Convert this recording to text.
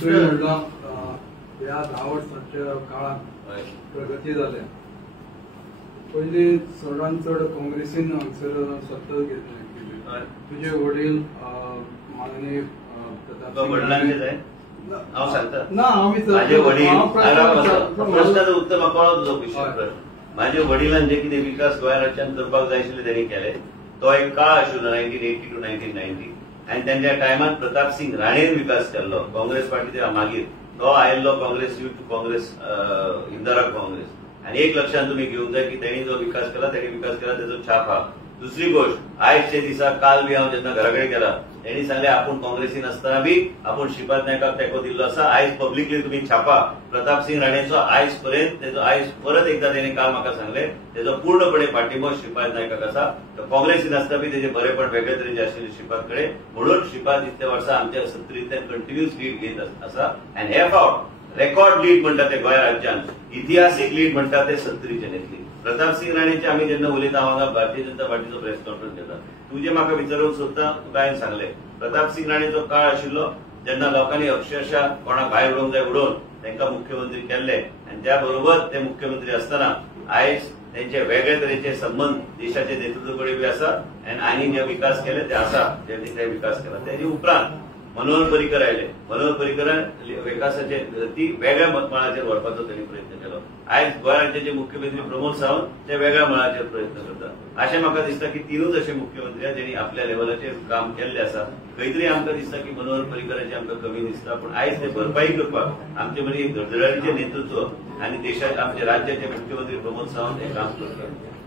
तुवें म्हणलां ह्या 10 वर्सांच्या काळात प्रगती जाल्या. पयलीं चडांत चड काँग्रेसीन हांगसर सत्ता घेतली. तुजे वडील माननीय वडिलांचे जाय हांव सांगता ना हांव माझे वडील प्रश्नाचं उत्तर म्हाका कळत जो विशय. माझे वडिलांन जे कितें विकास गोंयांतल्यान करपाक जाय आशिल्ले त्यांनी केले. तो एक काळ आशिल्लो 1980 to 1990 आनी त्यांच्या टायमार प्रताप सिंग राणेन विकास केल्लो. काँग्रेस पार्टीचे मागीर तो आयिल्लो काँग्रेस युथ काँग्रेस इंदिरा काँग्रेस. आणि एक लक्षात तुम्ही घेऊन जाय की त्यांनी जो विकास केला त्याचो छाप हा. दुसरी गोष्ट आयजचे दिसा काल बी हांव जेन्ना घरा कडेन गेला त्यांनी सांगले आपूण काँग्रेसीन आसतना बी आपूण श्रीपाद नायकाक तेंको दिल्लो आसा. आयज पब्लिकली तुम्ही छापा प्रताप सिंग राणेचो आयज पर्यंत तेजो आयज परत एकदा त्यांनी काल म्हाका सांगले तेजो पूर्णपणे पाठिंबो श्रीपाद नायकाक आसा. काँग्रेसीन आसतना बी तेजे बरेपण वेगळे तरेचे आशिल्ले श्रीपाद कडेन. म्हणून श्रीपाद इतल्या वर्सां आमच्या सत्तरींतल्यान कंटिन्युअस लीड घेत आसा. आनी हे फावट रेकॉर्ड लीड म्हणटा ते गोंय राज्यात इतिहासीक लीड म्हणटा ते सत्तरीचे घेतली. प्रताप सिंग राणेचे आम्ही जेन्ना उलयता हांगा भारतीय जनता पार्टीचो प्रेस कॉन्फरन्स घेता तुजे म्हाका विचारूंक सोदता तुका हांवें सांगले प्रताप सिंग राणेचो काळ आशिल्लो जेन्ना लोकांनी अक्षरशः कोणाक भायर उडोवंक जाय उडोवन तांकां मुख्यमंत्री केल्ले. आनी त्या बरोबर ते मुख्यमंत्री आसतना आयज त्यांचे वेगळे तरेचे संबंध देशाचे नेतृत्व कडेन बी आसा. आनी जे विकास केले ते आसा जे विकास केला तेजे उपरांत मनोहर पर्रीकर आयले. मनोहर पर्रीकरान विकासाचे गती वेगळ्या मळाचेर व्हरपाचो त्यांनी प्रयत्न केलो. आयज गोंय राज्याचे मुख्यमंत्री प्रमोद सावंत ते वेगळ्या मळाचेर प्रयत्न करतात. अशें म्हाका दिसता की तीनूच अशे मुख्यमंत्री आहा जेणी आपल्या लेवलाचेर काम केल्ले आसा. खंय तरी आमकां दिसता की मनोहर पर्रीकरांचे आमकां कमी दिसता पूण आयज ते भरपाई करपाक आमचे मदीं एक धडधडाटीचें नेतृत्व आनी देशाचे आमचे राज्याचे मुख्यमंत्री प्रमोद सावंत हे काम करतात.